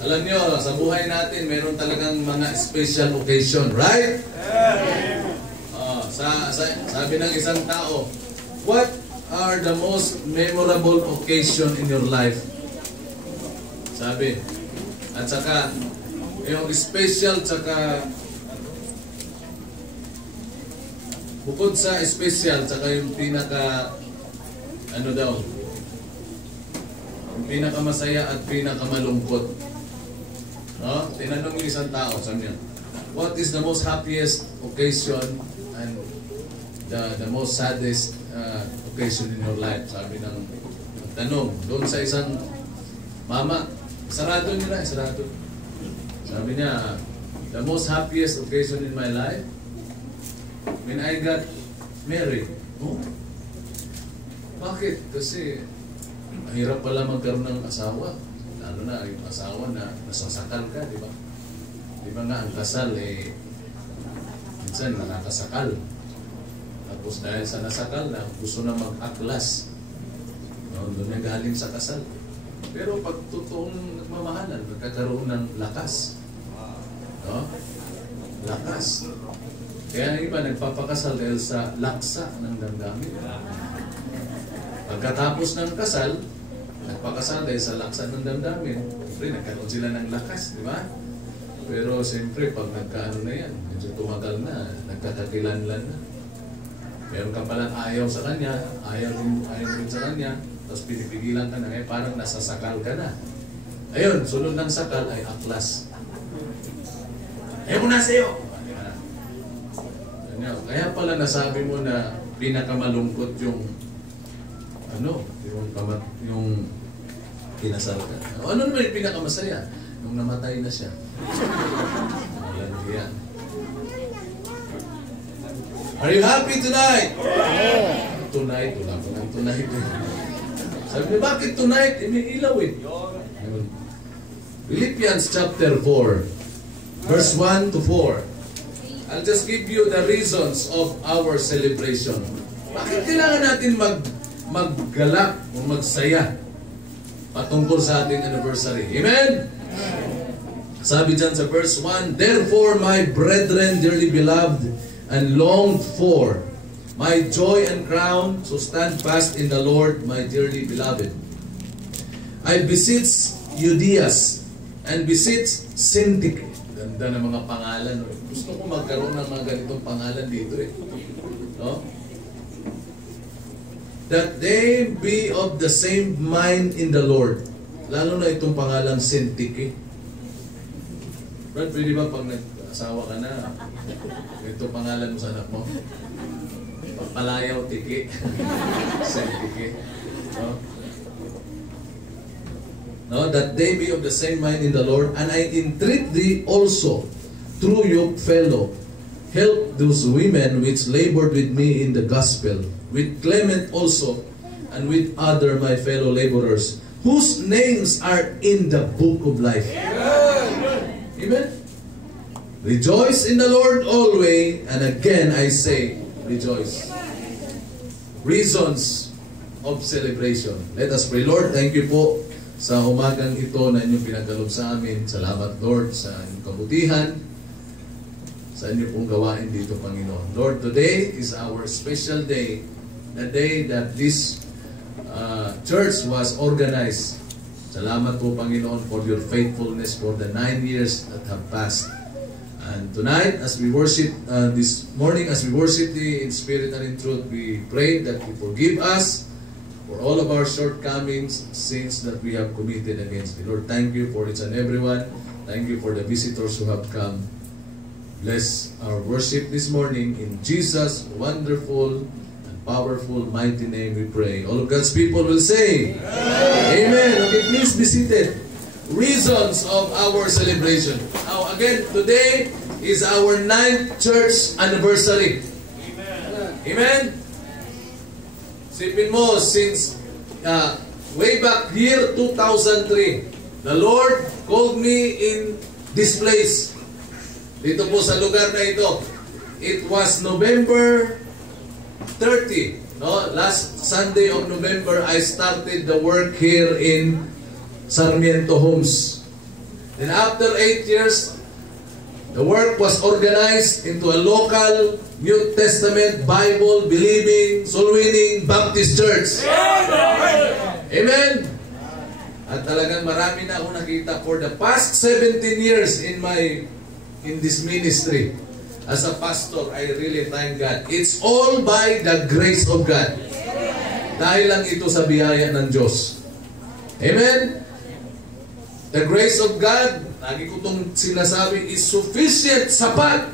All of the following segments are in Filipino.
Alam nyo, sa buhay natin, meron talagang mga special occasion, right? Sabi ng isang tao, what are the most memorable occasion in your life? Sabi. At saka, yung special, saka bukod sa special, saka yung pinaka, ano daw, yung pinakamasaya at pinakamalungkot. No? Tinanong yung isang tao, sabi niya, what is the most happiest occasion and the most saddest occasion in your life? Sabi ng tanong, doon sa isang mama, sarado nila, sarado. Sabi niya, the most happiest occasion in my life, when I got married. Oh? Bakit? Kasi, mahirap pala magkaroon ng asawa. Lalo na yung asawa na nasasakal ka, di ba? Di ba nga ang kasal minsan nakakasakal. Tapos dahil sa nasakal na gusto na mag-aklas, no, doon na galing sa kasal. Pero pag totoong nagmamahalan, nagkakaroon ng lakas. No? Lakas. Kaya ang iba nagpapakasal dahil sa laksa ng damdamin. Pagkatapos ng kasal, nagpakasal dahil sa laksa ng damdamin, siyempre nagkaroon sila ng lakas, di ba? Pero siyempre pag nagkaano na yan, medyo tumagal na, nagkakakilanlan na. Meron ka palang ayaw sa kanya, ayaw din sa kanya, tapos pinipigilan ka na, parang nasasakal ka na. Ayun, sunod ng sakal ay aklas. Ayaw mo na sa'yo! Kaya pala nasabi mo na pinakamalungkot yung yung kinasal ka. Ano naman yung pinakamasaya? Nung namatay na siya. Walang yan. Are you happy tonight? Tonight, wala pa ng tonight. Sabi niya, bakit tonight? May ilaw eh. Philippians chapter 4, verse 1 to 4. I'll just give you the reasons of our celebration. Bakit kailangan natin maggalak o magsaya patungkol sa ating anniversary? Amen? Sabi dyan sa verse 1, therefore, my brethren, dearly beloved and longed for, my joy and crown, so stand fast in the Lord, my dearly beloved. I beseech Euodias and beseech Syntyche. Ganda ng mga pangalan. Gusto ko magkaroon ng mga ganitong pangalan dito eh. No? That they be of the same mind in the Lord. Lalo na itong pangalan Syntyche. Brad, pwede ba pag nag-asawa ka na, ito pangalan mo sa anak mo? Palayaw Tiki. Syntyche. No? No, that they be of the same mind in the Lord, and I entreat thee also, through your fellow, help those women which labored with me in the gospel, with Clement also, and with other my fellow laborers, whose names are in the book of life. Amen. Rejoice in the Lord always, and again I say, rejoice. Reasons of celebration. Let us pray. Lord, thank you po sa umagang ito na inyong pinagkaloob sa amin. Salamat, Lord, sa inyong kabutihan, sa inyong pong gawain dito, Panginoon. Lord, today is our special day, the day that this church was organized. Salamat po, Panginoon, for your faithfulness for the 9 years that have passed. And tonight, as we worship, this morning, as we worship Thee in spirit and in truth, we pray that you forgive us for all of our shortcomings, sins that we have committed against Thee. Lord, thank you for each and everyone. Thank you for the visitors who have come. Bless our worship this morning. In Jesus' wonderful and powerful, mighty name we pray. All of God's people will say, Amen. Okay, please be seated. Reasons of our celebration. Now again, today is our 9th church anniversary. Amen. Amen. Sipin mo, since way back year 2003, the Lord called me in this place. Dito po sa lugar na ito. It was November 30. No? Last Sunday of November, I started the work here in Sarmiento Homes. Then after 8 years, the work was organized into a local New Testament, Bible-believing, soul-winning Baptist church. Amen? At talagang marami na akong nakita for the past 17 years in this ministry. As a pastor, I really thank God. It's all by the grace of God. Dahil lang ito sa biyaya ng Diyos. Amen? The grace of God, lagi ko itong sinasabi, is sufficient, sapat.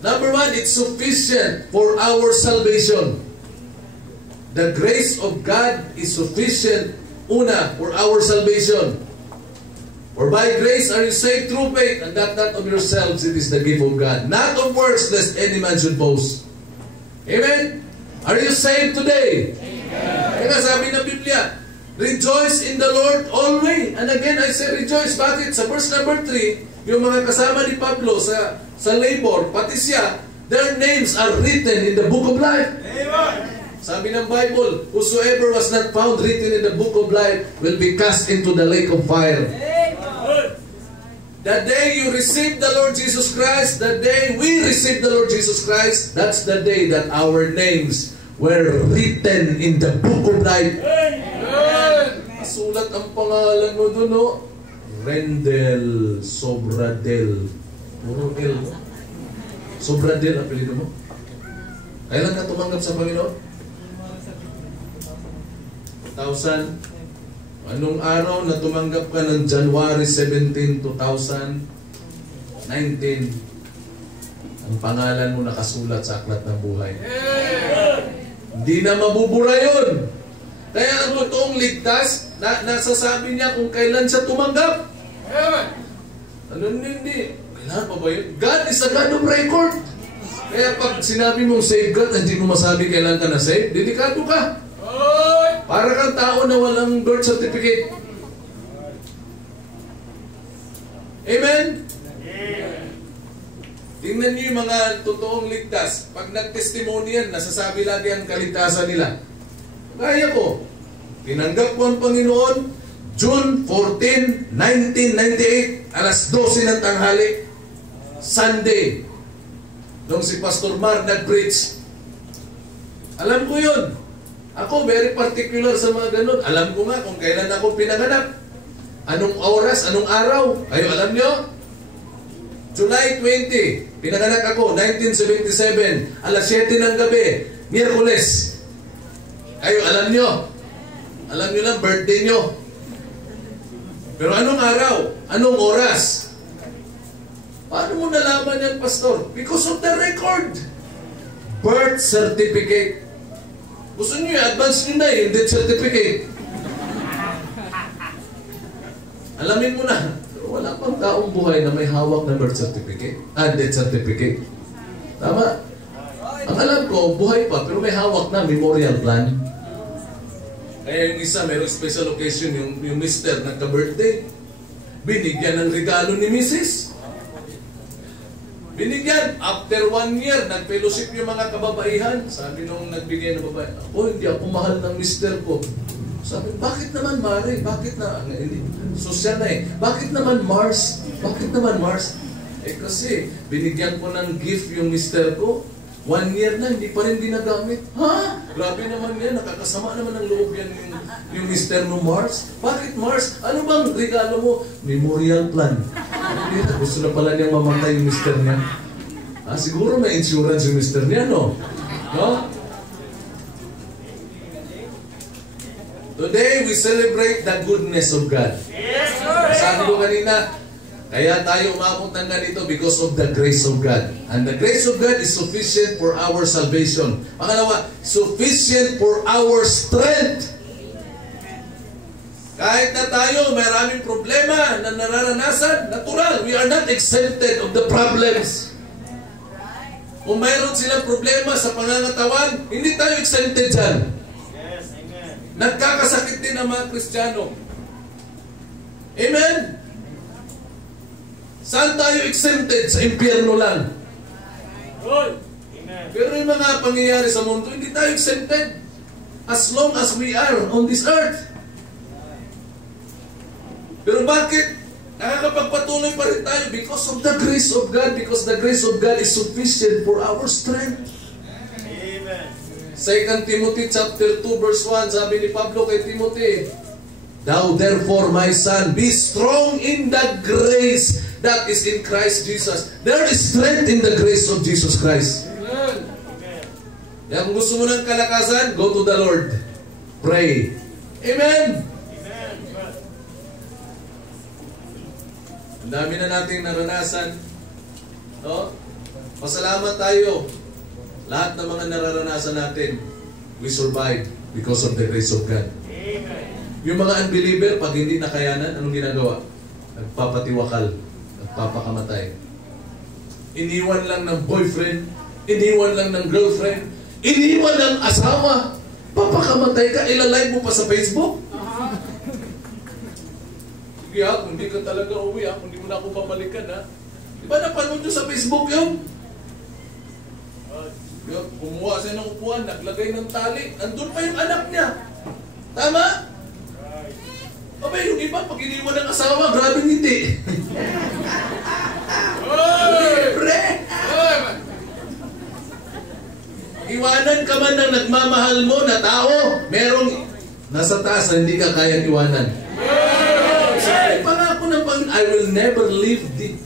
Number one, it's sufficient for our salvation. The grace of God is sufficient, una, for our salvation. For by grace are you saved through faith, and that not of yourselves, it is the gift of God. Not of works, lest any man should boast. Amen? Are you saved today? Amen. Kaya sabi ng Biblia, rejoice in the Lord always. And again, I say rejoice. Bakit? Sa verse number 3, yung mga kasama ni Pablo sa labor, pati siya, their names are written in the book of life. Amen. Sabi ng Bible, whosoever was not found written in the book of life will be cast into the lake of fire. Amen. The day you receive the Lord Jesus Christ, the day we receive the Lord Jesus Christ, that's the day that our names were written in the book of life. Amen. Sulat ang pangalan mo doon, no? Rendel Sobradel. Puro L. Sobradel, apelido mo? Kailan ka tumanggap sa Panginoon? 2000. Anong araw na tumanggap ka ng January 17, 2019? Ang pangalan mo nakasulat sa aklat ng buhay. Hindi na mabubura yun. Kaya ang totoong ligtas, nasasabi niya kung kailan siya tumanggap. Ano hindi? Kailan pa ba yun? God is a God of record. Kaya pag sinabi mong save God, hindi mo masabi kailan ka na save, delikado ka. Para kang tao na walang birth certificate. Amen? Tingnan niyo yung mga totoong ligtas. Pag nag-testimony yan, nasasabi lagi ang kaligtasan nila. Kaya ko, tinanggap ko ang Panginoon, June 14, 1998, alas 12 ng tanghali, Sunday, nung si Pastor Mar nag-preach. Alam ko yun. Ako, very particular sa mga ganun. Alam ko nga kung kailan ako pinanganak. Anong oras, anong araw. Kayo alam nyo? July 20, pinanganak ako, 1977, alas 7 ng gabi, Miyerkules. Kayo alam nyo? Alam nyo lang, birthday nyo. Pero anong araw? Anong oras? Paano mo nalaman yan, Pastor? Because of the record. Birth certificate. Gusto nyo i-advance nyo na yung death certificate. Alamin mo na. Pero wala pang taong buhay na may hawak na birth certificate. Death certificate. Tama? Ang alam ko, buhay pa, pero may hawak na memorial plan. Kaya yung isa, mayroong special occasion, yung mister nagka-birthday. Binigyan ng regalo ni Mrs. Binigyan. After 1 year, nag-fellowship yung mga kababaihan. Sabi nung nagbigay ng babae, hindi ako mahal ng mister ko. Sabi, bakit naman Mare? Bakit na? Social na eh. Bakit naman Mars? Bakit naman Mars? Kasi binigyan ko ng gift yung mister ko. 1 year na, hindi pa rin ginagamit. Ha? Grabe naman yan. Nakakasama naman ng loob yan yung mister no Mars. Bakit Mars? Ano bang regalo mo? Memorial plan. Gusto na pala niyang mamatay yung mister niya. Siguro may insurance yung mister niya, no? No? Today, we celebrate the goodness of God. Yes, sir! Sabi ko kanina, kaya tayo umabot ng ganito because of the grace of God. And the grace of God is sufficient for our salvation. Pangalawa, sufficient for our strength. Kahit na tayo maraming problema na nararanasan, natural, we are not exempted of the problems. Kung mayroon silang problema sa pangangatawan, hindi tayo exempted dyan. Yes, amen. Nagkakasakit din ang mga Kristiyano. Amen? Saan tayo exempted? Sa impyerno lang. Amen. Pero yung mga pangyayari sa mundo, hindi tayo exempted. As long as we are on this earth. Pero bakit? makapagpatuloy pa rin tayo because of the grace of God, because the grace of God is sufficient for our strength. Amen. 2 Timothy chapter 2 verse 1, sabi ni Pablo kay Timothy, "Thou therefore, my son, be strong in the grace that is in Christ Jesus." There is strength in the grace of Jesus Christ. Amen. Kaya kung gusto mo ng kalakasan, go to the Lord. Pray. Amen. Ang dami na nating naranasan. No? Pasalamat tayo. Lahat ng mga nararanasan natin, we survive because of the grace of God. Amen. Yung mga unbeliever, pag hindi nakayanan, anong ginagawa? Nagpapatiwakal, nagpapakamatay. Iniwan lang ng boyfriend, iniwan lang ng girlfriend, iniwan ng asawa. Papakamatay ka, ilalive mo pa sa Facebook. Sige ha, kung hindi ka talaga uwi ha, kung hindi mo na ako babalikan ha. Di ba napanood nyo sa Facebook yun? Kumuha siya ng upuan, naglagay ng tali, nandun pa yung anak niya. Tama? Aba, yung iba, pag iniwan ng asawa, grabe hindi. Libre! Iwanan ka man ng nagmamahal mo na tao, merong nasa taas na hindi ka kayang iwanan. Pangako ng Panginoon, I will never leave thee,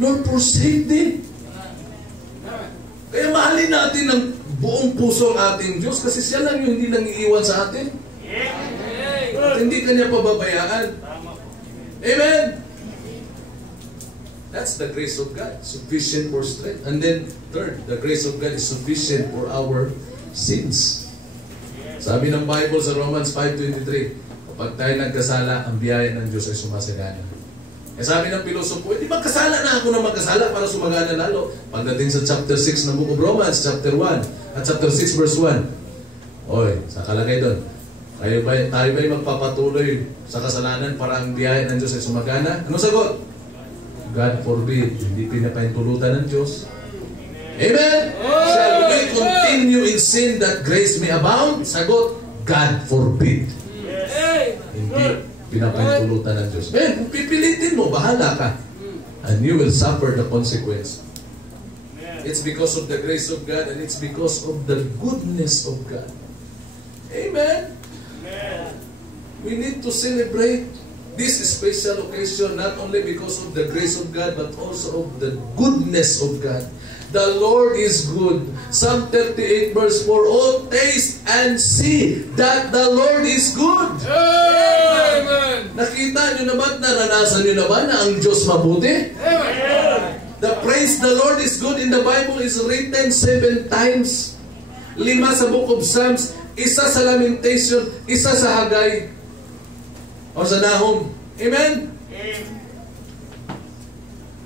nor forsake thee. Kaya mahalin natin ng buong puso ang ating Diyos kasi siya lang yung hindi nangiiwan sa atin. At hindi kanya pababayaan. Amen? That's the grace of God, sufficient for strength. And then, third, the grace of God is sufficient for our sins. Sabi ng Bible sa Romans 5:23, kapag tayo nagkasala, ang biyaya ng Diyos ay sumasagana. Eh sabi ng pilosopo, di magkasala na ako na magkasala para sumagana lalo. Pagdating sa chapter 6 ng Book of Romans, chapter 1, at chapter 6 verse 1. Oy, sa kalagay doon, tayo ba'y magpapatuloy sa kasalanan para ang biyaya ng Diyos ay sumagana? Ano sagot? God forbid, hindi pinapahintulutan ng Diyos. Amen? Shall we continue in sin that grace may abound? Sagot, God forbid. Hindi pinapahintulutan ng Diyos. Men, kung pipilitin mo, bahala ka. And you will suffer the consequence. It's because of the grace of God and it's because of the goodness of God. Amen? We need to celebrate this special occasion not only because of the grace of God but also of the goodness of God. The Lord is good. Psalm 38 verse 4, "Oh, taste and see that the Lord is good." Amen. Nakita nyo naman, naranasan nyo naman na ang Diyos mabuti? Amen. The praise the Lord is good in the Bible is written 7 times. 5 sa Book of Psalms, 1 sa Lamentation, 1 sa Hagay, o sa Nahum. Amen?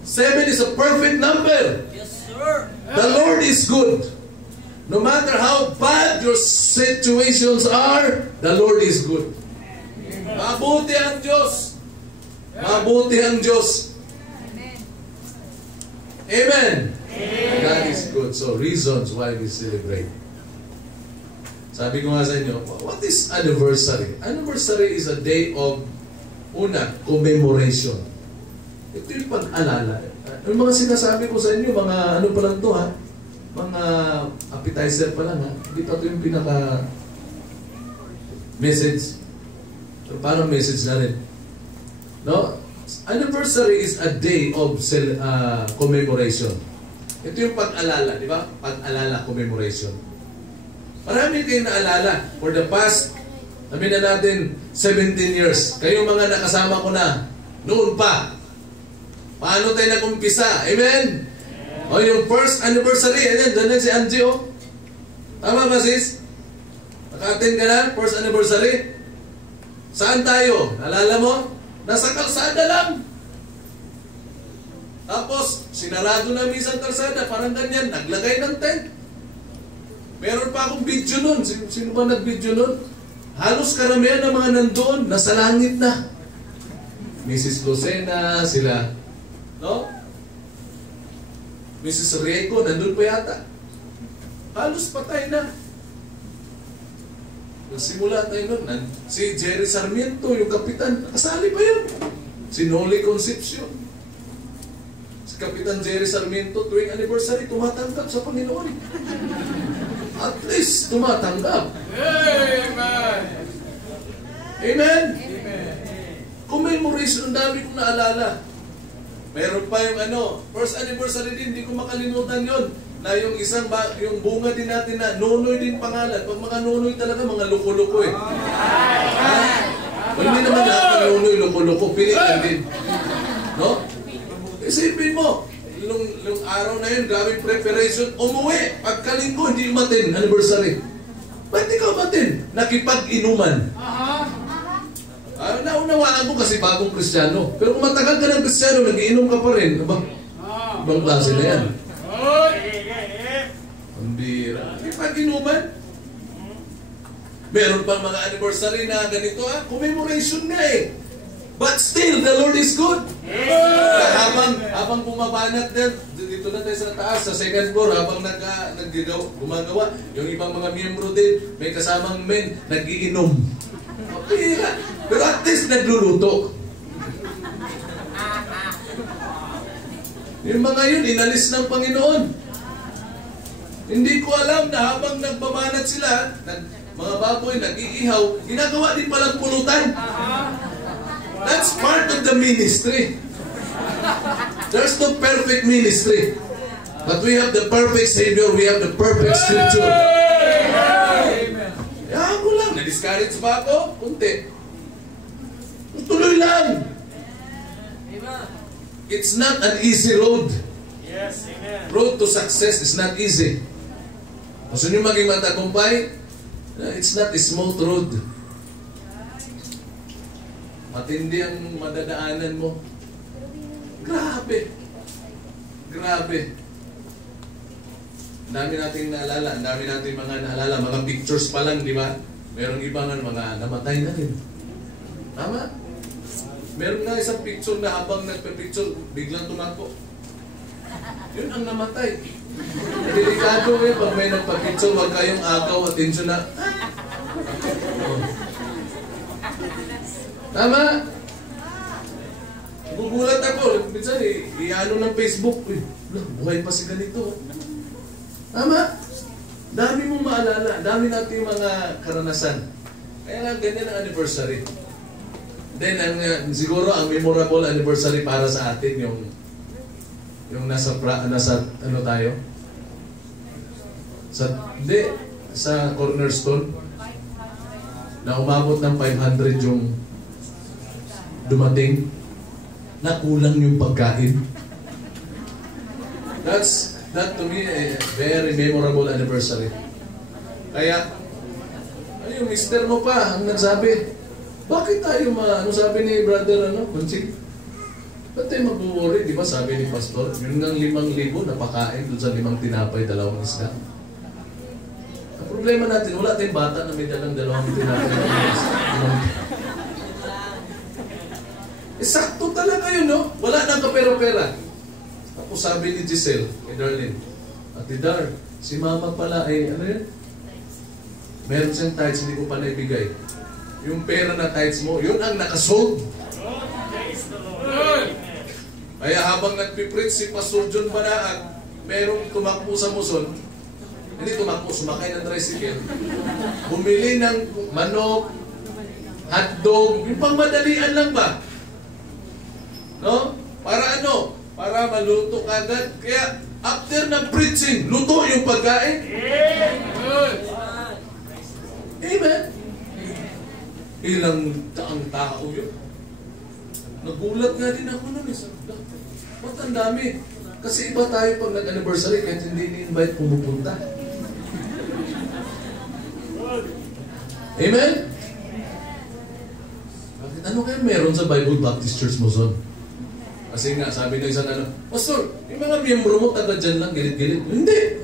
7 is a perfect number. The Lord is good. No matter how bad your situations are, the Lord is good. Mabuti ang Diyos. Mabuti ang Diyos. Amen. God is good. So, reasons why we celebrate. Sabi ko nga sa inyo, what is anniversary? Anniversary is a day of, una, commemoration. Ito yung pag-alala. Yung mga sinasabi ko sa inyo, mga ano pa lang to ha, mga appetizer pa lang ha, hindi pa ito yung pinaka-message. So, parang message na rin. No? Anniversary is a day of commemoration. Ito yung pag-alala, di ba? Pag-alala, commemoration. Marami kayong naalala. For the past, sabihin na natin, 17 years. Kayong mga nakasama ko na, noon pa. Paano tayo nag-umpisa? Amen? O yung first anniversary, ayan, doon si Angie, oh. Tama ba, sis? Naka-attend ka na? First anniversary? Saan tayo? Naalala mo? Nasa kalsada lang. Tapos, sinarado na minsan kalsada, parang ganyan, naglagay ng tent. Meron pa akong video nun. Sino ba nag-video nun? Halos karamihan ng mga nandoon, nasa langit na. Mrs. Lucena, sila, no? Mrs. Rieko, nandun pa yata. Halos patay na. Nagsimula tayo nun. Si Jerry Sarmiento, yung kapitan, kasali pa yun. Si Noli Concepcion. Kapitan Jerry Sarmiento, tuwing anniversary, tumatanggap sa Panginoon. At least, tumatanggap. Amen. Amen? Commemoration, ang dami kong naalala. Meron pa yung first anniversary din, hindi ko makalimutan yon. Na yung yung bunga din natin na Nonoy din pangalan. Pag mga Nonoy talaga, mga loko-loko eh. Hindi naman lahat ng Nonoy loko-loko, pilitan din. No? Isipin mo, yung araw na yun, grabe preparation, umuwi, pagkalinggo, hindi umatin, anniversary. Ba't di ka umatin? Nakipag-inuman. Naunawaan ko kasi bagong Kristiyano. Pero kung matagal ka ng Kristiyano, nag-iinom ka pa rin. Ibang klase na yan. Ang bira. Nakipag-inuman. Meron pang mga anniversary na ganito, commemoration na eh. But still, the Lord is good. Habang bumabanat din, dito na tayo sa taas, sa second floor, habang gumagawa, yung ibang mga miyembro din, may kasamang men, nag-iinom. Mapira. Pero at least nagluluto. Yung mga yun, inalis ng Panginoon. Hindi ko alam na habang nagbabanat sila, mga baboy, nag-iihaw, ginagawa din palang pulutan. That's part of the ministry. There's no perfect ministry. But we have the perfect Savior. We have the perfect Scripture. Kaya ako lang. Na-discourage ba ako? Kunti. Tuloy lang. It's not an easy road. Yes, amen. Road to success is not easy. Gusto nyo maging matagumpay? It's not a smooth road. Matindi ang madadaanan mo. Grabe. Grabe. Ang dami nating naalala. Ang dami nating mga naalala. Mga pictures pa lang, di ba? Meron ibang mga namatay na rin. Tama? Meron nga isang picture na habang nagpa-picture, biglang tumakbo. Yun ang namatay. Delikado eh, pag may nagpa-picture, wag kayong agaw, atensyon na. Tama? Gugulat ako. Minsan i-ano ng Facebook. Buhay pa si ganito. Tama? Dami mong maalala. Dami natin mga karanasan. Kaya nga ganyan ang anniversary. Then, siguro ang memorable anniversary para sa atin yung nasa ano tayo? Sa Cornerstone na umabot ng 500 yung dumating na kulang yung pagkain. That to me a very memorable anniversary. Kaya yung mister mo pa ang nagsabi, bakit tayo ano sabi ni brother Kunsing? Ba't tayo mag-worry? Di ba sabi ni pastor, yun ng 5,000 napakain doon sa 5 tinapay, 2 isda. Ang problema natin, wala tayong bata na may dalang 2 tinapay, 2 isda. Sakto talaga yun, no? Wala nang kapera-pera. Tapos sabi ni Giselle, kay Darlene, Ate Dar, si mama pala ay, meron siyang tithes, hindi ko pa naibigay. Yung pera na tithes mo, yun ang nakasold. Kaya habang nagpipreach si Pastor John Banaag, merong tumakbo sa Muson, hindi tumakbo, sumakay ng tricycle, bumili ng manok, hotdog, yung pangmadalian lang ba? No? Para ano? Para maluto kagad. Kaya after ng preaching, luto yung pagkain. Amen. Ilang taang tao yun. Nagulat nga din ako nun. Ba't ang dami? Kasi iba tayo pag nag-anniversary kahit hindi ni-invite pumupunta. Amen? Ano kaya meron sa Bible Baptist Church Muson? Kasi nga, sabi ng isang Pastor, yung mga miyembro mo taga dyan lang, gilit-gilit. Hindi.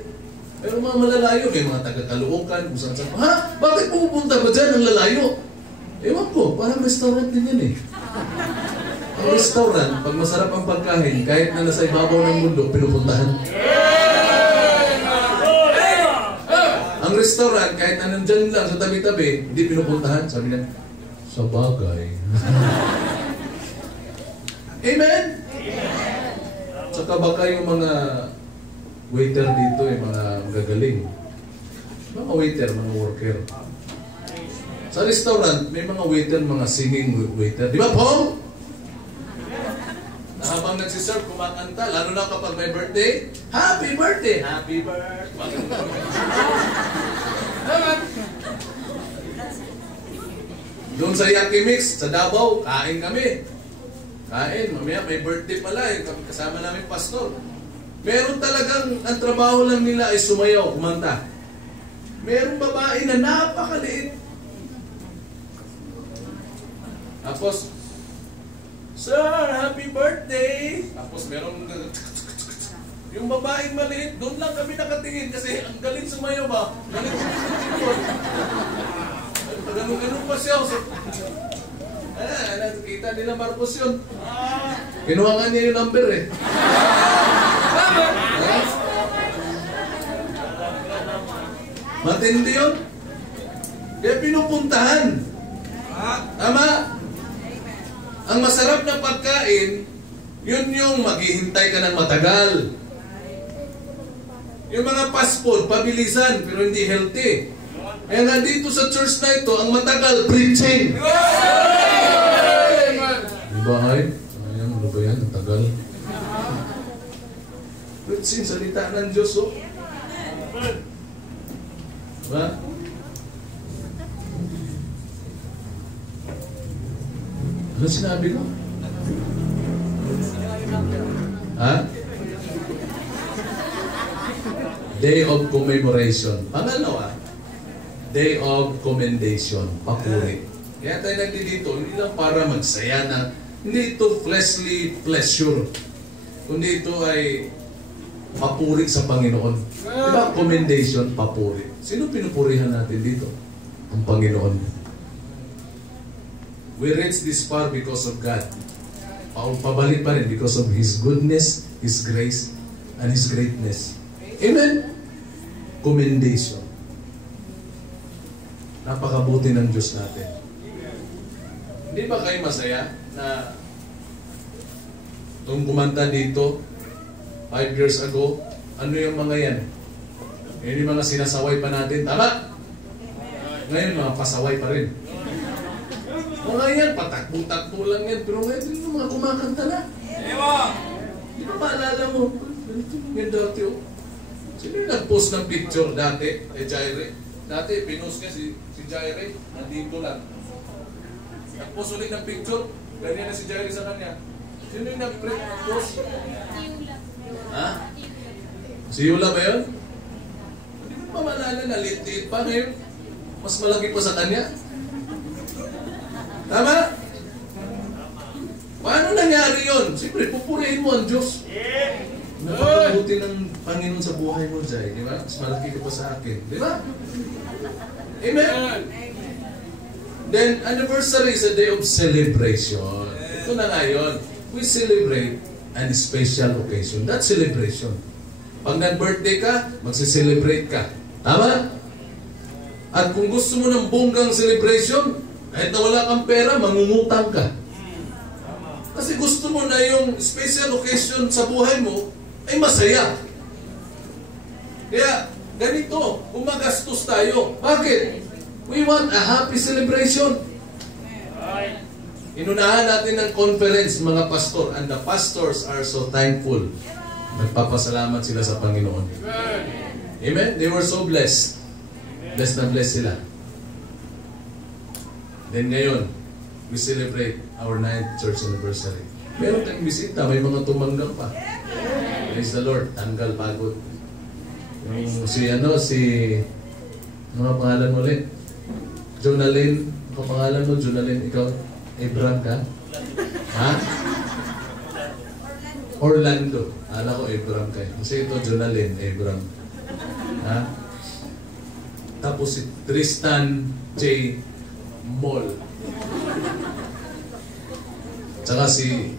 Pero mga malalayo, may mga taga-Caloocan, kung saan-saan. Ha? Bakit pupunta ba dyan ang lalayo? Ewan ko, parang restaurant din yan eh. Ang restaurant, pag masarap ang pagkain, kahit na nasa ibabaw ng mundo, pinupuntahan. Ang restaurant, kahit na nandyan lang sa tabi-tabi, hindi pinupuntahan. Sabi niya, sa bagay. Amen? Sa Saka baka yung mga waiter dito, yung mga magagaling. Mga waiter, mga worker. Sa restaurant, may mga waiter, mga singing waiter. Di ba, Paul? Na habang nagsiserve, kumakanta, lalo na kapag may birthday, Happy birthday! Happy birthday! Doon sa Yaki Mix, sa Davao, kain kami. Kain, mamaya may birthday pala eh, kasama namin pastor. Meron talagang, ang trabaho lang nila ay sumayaw, kumanta. Meron babae na napakaliit. Tapos, Sir, happy birthday! Tapos meron, yung babaeng maliit, doon lang kami nakatingin kasi ang galing sumayaw ba? Galing sumayaw. Ganun-ganun pa siya. Nakikita nila Marcos yun. Kinuha nga niya yung number eh. Matindi yun. Kaya pinupuntahan. Tama? Ang masarap na pagkain, yun yung maghihintay ka ng matagal. Yung mga fast food, pabilisan, pero hindi healthy. Kaya nga dito sa church na ito, ang matagal, preaching. Diba ay? Ayan, ano ba yan? Ang tagal. Preaching, salita ng Diyos, oh. Diba? Ano sinabi ko? Ha? Day of commemoration. Pangalawa, Day of commendation. Papuri. Kaya tayo nandito, hindi lang para magsaya na, hindi ito fleshly pleasure. Kundi ito ay papuri sa Panginoon. Diba? Commendation, papuri. Sino pinupurihan natin dito? Ang Panginoon. We reach this far because of God. Pabalik pa rin because of His goodness, His grace, and His greatness. Amen? Commendation. Napakabuti ng Diyos natin. Hindi ba kayo masaya na itong kumanta dito 5 years ago, ano yung mga yan? Yan yung mga sinasaway pa natin. Tama? Ngayon, mga pasaway pa rin. Mga yan, patakbo-takbo lang yan. Pero ngayon, yung mga kumakanta na. Di ba maalala mo? Yan dati, oh. Sino yung nag-post ng picture dati? Jaire. Dati, pinost niya si Jaire. Nandito lang. Nag-post ulit ng picture. Ganyan na si Jaire sa kanya. Sino yung nag-post? Ha? Si Yula ba yun? Hindi mo pa maalala na lit-lit pa ngayon. Mas malaki pa sa kanya. Tama? Paano nangyari yun? Siyempre, pupurihin mo ang Diyos. Napakabuti ng Panginoon sa buhay mo, Jai. Di ba? Mas malaki ka pa sa akin. Di ba? Amen? Then, anniversary is a day of celebration. Ito na nga yun. We celebrate an special occasion. That's celebration. Pag nag-birthday ka, magse-celebrate ka. Tama? At kung gusto mo ng bonggang celebration, kahit na wala kang pera, mangungutang ka. Kasi gusto mo na yung special occasion sa buhay mo ay masaya. Kaya, ganito, umagastos tayo. Bakit? We want a happy celebration. Inunahan natin ng conference, mga pastor, and the pastors are so thankful. Nagpapasalamat sila sa Panginoon. Amen? They were so blessed. Blessed na blessed sila. Then ngayon, we celebrate our 9th church anniversary. Meron tayong bisita, may mga tumanggap pa. Praise the Lord, tanggal pagod. Yung ano nga pangalan mo ulit? Jonalyn, ang pangalan mo, Jonalyn, ikaw, Abraham ka? Ha? Orlando. Ala ko, Abraham ka. Kasi ito, Jonalyn, Abraham. Ha? Tapos si Tristan J. Mall. Tsaka si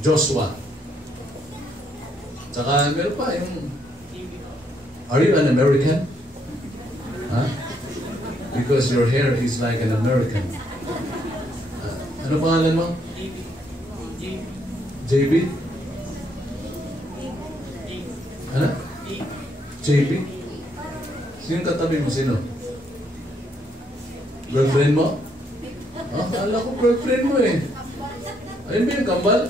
Joshua. Tsaka meron pa yung are you an American? Huh? Because your hair is like an American. Ano pangalan mo? JB? Ano? JB? Sino katabi mo? Sino? Girlfriend mo? Ah, kala ko girlfriend mo eh. Ayun ba yung kambal?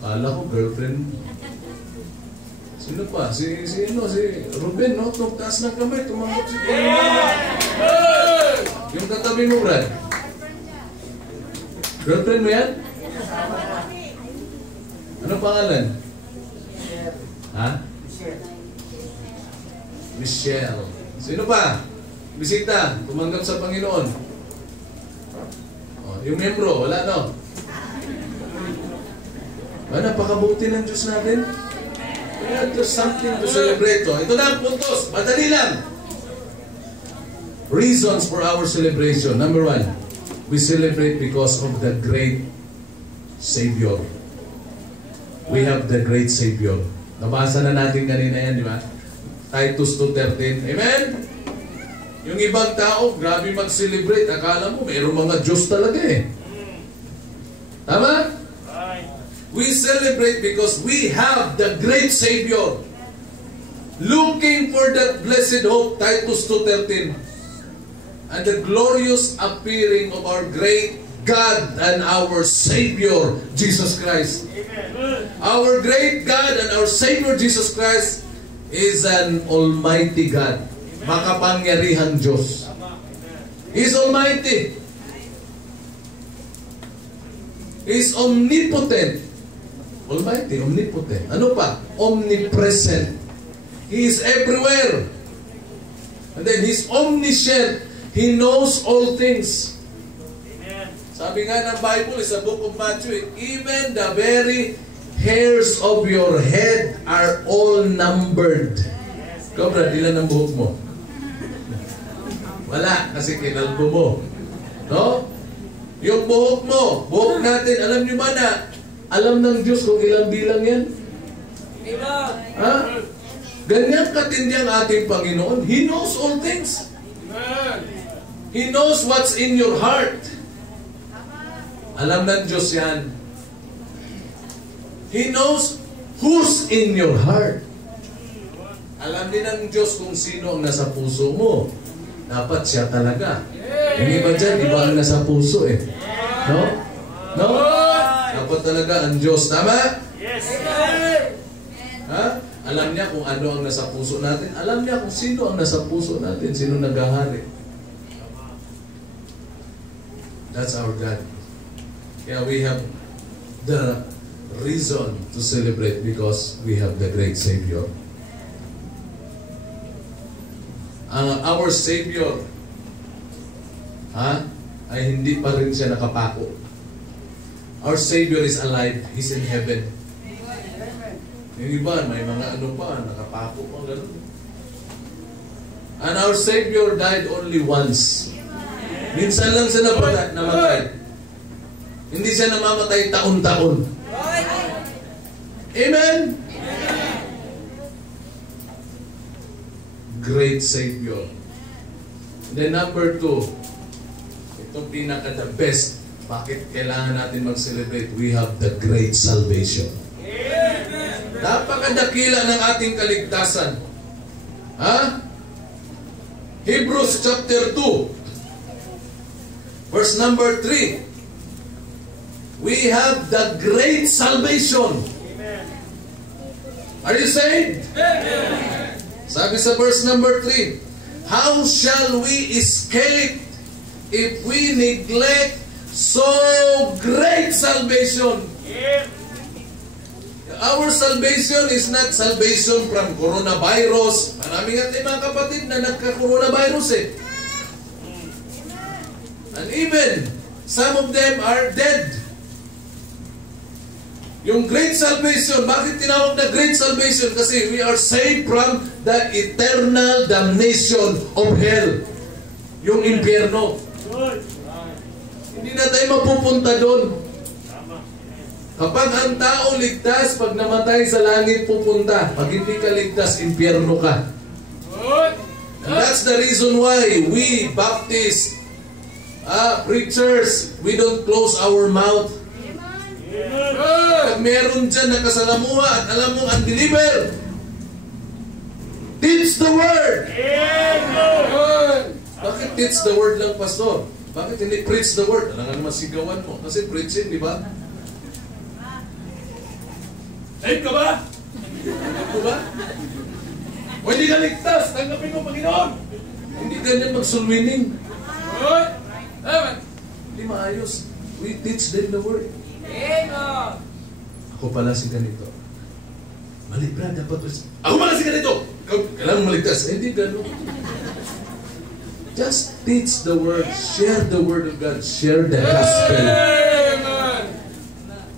Kala ko girlfriend. Sino pa? Si Ruben, no? Taas ng kamay, tumanggap si yung katabi mo, Brad? Girlfriend mo yan? Anong pangalan? Ha? Michelle. Sino pa? Bisita, tumanggap sa Panginoon. Oh, yung membro, wala no? Napakabuti ng Diyos natin. There's something to celebrate. Ito na ang puntos. Madali lang. Reasons for our celebration. Number 1, we celebrate because of the great Savior. We have the great Savior. Nabasa na natin kanina yan, di ba? Titus 2:13. Amen? Yung ibang tao, grabe mag-celebrate. Akala mo, mayroong mga Diyos talaga eh. Tama? We celebrate because we have the great Savior. Looking for that blessed hope, Titus 2:13. And the glorious appearing of our great God and our Savior, Jesus Christ. Amen. Our great God and our Savior, Jesus Christ, is an Almighty God. Makapangyarihang Diyos. He is Almighty. He is omnipotent. Almighty, omnipotent. Ano pa? Omnipresent. He is everywhere. And then He's omniscient. He knows all things. Amen. Sabi nga ng Bible sa book of Matthew, even the very hairs of your head are all numbered. Ikaw, Brad, ilan ang buhok mo? Wala, kasi kinalbo mo. No? Yung buhok mo, buhok natin, alam niyo ba na alam ng Diyos kung ilang bilang yan? Ha? Ganyan katindi ang ating Panginoon. He knows all things. He knows what's in your heart. Alam ng Diyos yan. He knows who's in your heart. Alam din ng Diyos kung sino ang nasa puso mo. Dapat siya talaga. Yung iba dyan, iba ang nasa puso eh. No? No? Dapat talaga ang Diyos. Tama? Yes. Ha? Alam niya kung ano ang nasa puso natin. Alam niya kung sino ang nasa puso natin. Sino naghahari. That's our God. Yeah, we have the reason to celebrate because we have the great Savior. Our Savior ay hindi pa rin siya nakapako. Our Savior is alive. He's in heaven. Yung iba, may mga ano pa, nakapako pa, gano'n. And our Savior died only once. Minsan lang siya namatay. Hindi siya namamatay taon-taon. Amen? Great Savior. Then number 2, itong pinaka-the best. Bakit kailangan natin mag-celebrate? We have the great salvation. Napakadakila ng ating kaligtasan. Ha? Hebrews chapter 2. Verse number 3. We have the great salvation. Amen. Are you saved? Amen. Sabi sa verse number 3, how shall we escape if we neglect so great salvation? Yeah. Our salvation is not salvation from coronavirus. Maraming ating mga kapatid na nagka-coronavirus eh. And even, some of them are dead. Yung great salvation, bakit tinawag na great salvation? Kasi we are saved from the eternal damnation of hell. Yung impyerno. Hindi na tayo mapupunta doon. Kapag ang tao ligtas, pag namatay sa langit pupunta. Pag hindi ka ligtas, impyerno ka. And that's the reason why we Baptists, preachers, we don't close our mouth. Pag meron dyan na kasalamuha at alam mong undeliver, teach the word. Bakit teach the word lang, pastor? Bakit hindi preach the word? Alam nga naman sigawan mo. Kasi preaching, di ba? Ayun ka ba? Ayun ba? O hindi ka ligtas, tanggapin mo, Panginoon. Hindi ganyan magsulwining. Hindi maayos. We teach them the word. Ako pala si ganito. Mali, Brad, dapat ako pala si ganito. Kailangan maligtas. Hindi ganun. Just teach the word. Share the word of God. Share the gospel.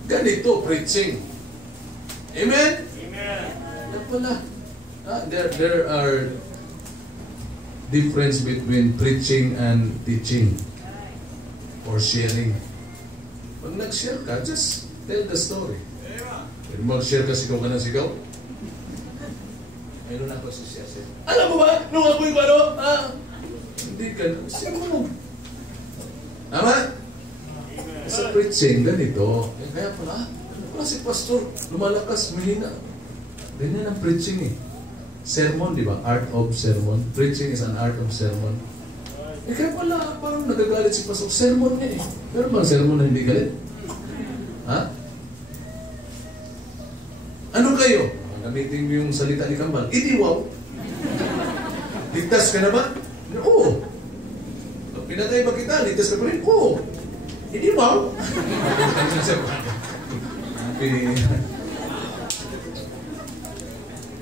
Ganito, preaching. Amen? Yan pala. There are difference between preaching and teaching or sharing. Pag nag-share ka, just tell the story. Pag mag-share ka, sigaw ka ng sigaw. Mayroon ako sa share. Alam mo ba, nung ako'y balo, hindi ka na. Sigaw. Tama? Sa preaching, ganito. Kaya pala, si pastor, lumalakas, mahina. Ganyan ang preaching eh. Sermon, di ba? Art of sermon. Preaching is an art of sermon. Kaya pala, parang nagagalit si pastor. Sermon niya eh. Pero bang sermon na hindi galit? Ha? Ano kayo? Gamitin mo yung salita ni Kambal. Hindi wow. Ligtas ka na ba? Oo. Pag pinatay ba kita, ligtas ka pa rin? Oo. Hindi wow.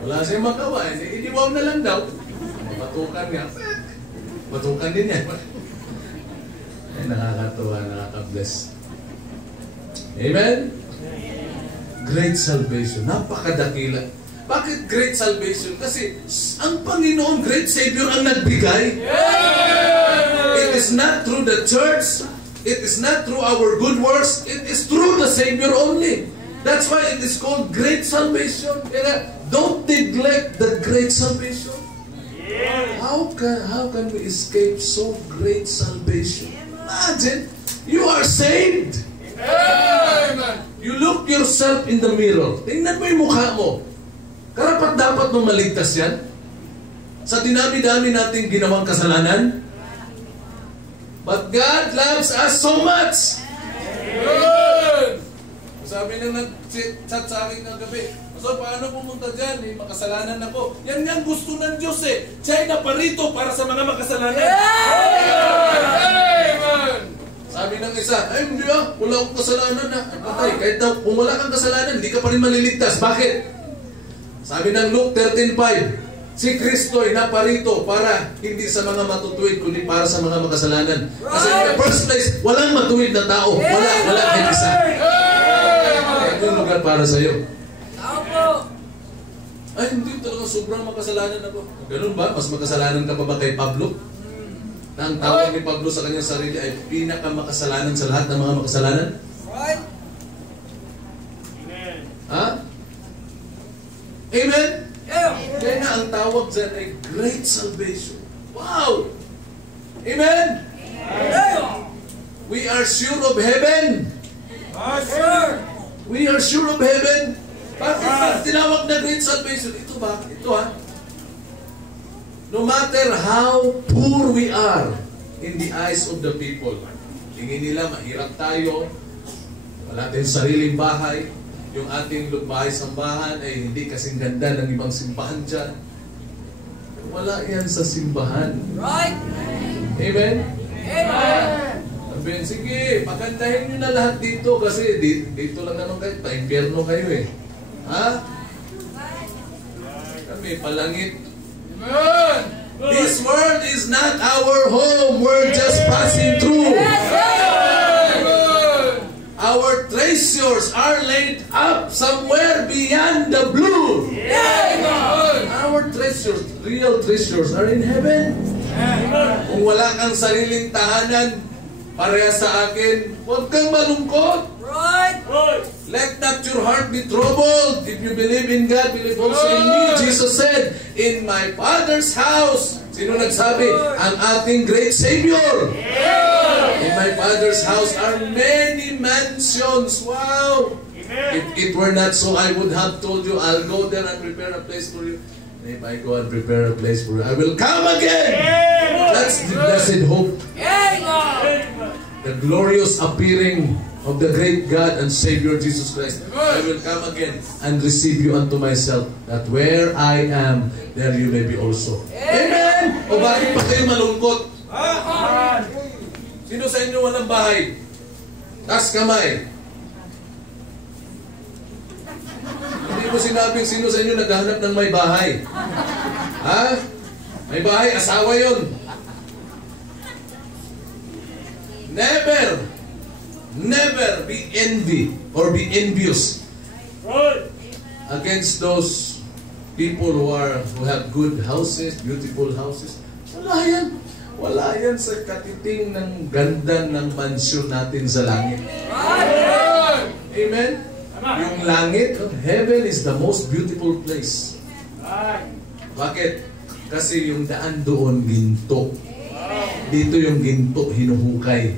Wala siyang magawa. Hindi wow na lang daw. Matukan nga. Matukan din yan. Ay, nakakatuwa, nakaka-bless. Amen? Great salvation. Napakadakila. Bakit great salvation? Kasi ang Panginoon, great Savior ang nagbigay. It is not through the church. It is not through our good works. It is through the Savior only. That's why it is called great salvation. Don't neglect the great salvation. How can we escape so great salvation? Imagine, you are saved. Amen. You look yourself in the mirror. Tingnan mo yung mukha mo. Karapat dapat mong maligtas yan. Sa dinami-dami nating ginawang kasalanan. But God loves us so much. Amen. Sabi nang nag-chat sa akin ng gabi, so paano pumunta dyan? Eh, makasalanan ako. Yan nga gusto ng Diyos eh. Siya'y naparito para sa mga makasalanan. Amen! Sabi ng isa, ay hindi wala akong kasalanan na. Ay patay, kahit daw kung wala kang kasalanan, hindi ka pa rin maliligtas. Bakit? Sabi ng Luke 13:5, si Kristo ay naparito para hindi sa mga matutuwid, kundi para sa mga makasalanan. Kasi in the first place, walang matuwid na tao. Wala kahit isa. Ito yung lugar para sa iyo. Ay, hindi talaga sobrang makasalanan ako. Ganun ba? Mas makasalanan ka pa ba kay Pablo? Na ang tawag ni Pablo sa kanyang sarili ay pinakamakasalanan sa lahat ng mga makasalanan? Right? Amen. Ha? Amen? Yeah. Kaya na ang tawag dyan ay great salvation. Wow! Amen? Amen. We are sure of heaven. Sure. We are sure of heaven. Bakit tinawag na great salvation? Ito ba? Ito ha? No matter how poor we are in the eyes of the people, tingin nila mahirap tayo, wala tayong sariling bahay, yung ating bahay-sambahan ay hindi kasing ganda ng ibang simbahan dyan. Wala yan sa simbahan. Right? Amen? Amen! Sabihin, sige, pagandahin nyo na lahat dito kasi dito lang naman kayo, pa-impyerno kayo eh. Ha? Kami, palangit. Amen. This world is not our home. We're just passing through. Our treasures are laid up somewhere beyond the blue. Our treasures, real treasures, are in heaven. Kung wala kang sariling tahanan, pareha sa akin, huwag kang malungkot. Right. Let not your heart be troubled. If you believe in God, believe also in me. Jesus said, in my Father's house. Sino nagsabi? Ang ating great Savior. In my Father's house are many mansions. Wow! If it were not so, I would have told you, I'll go there and prepare a place for you. If I go and prepare a place for you, I will come again. That's the blessed hope. The glorious appearing of the great God and Savior Jesus Christ. I will come again and receive you unto myself, that where I am, there you may be also. Amen! O bakit pa kayo malungkot? Sino sa inyo walang bahay? Taas kamay. Hindi mo sinabing sino sa inyo naghahanap ng may bahay. Ha? May bahay, asawa yun. Never be envy or be envious against those people who have good houses, beautiful houses. Wala yan sa katiting ng ganda ng mansyon natin sa langit. Amen? Yung langit, heaven is the most beautiful place. Bakit? Kasi yung daan doon ginto. Dito yung ginto hinuhukay.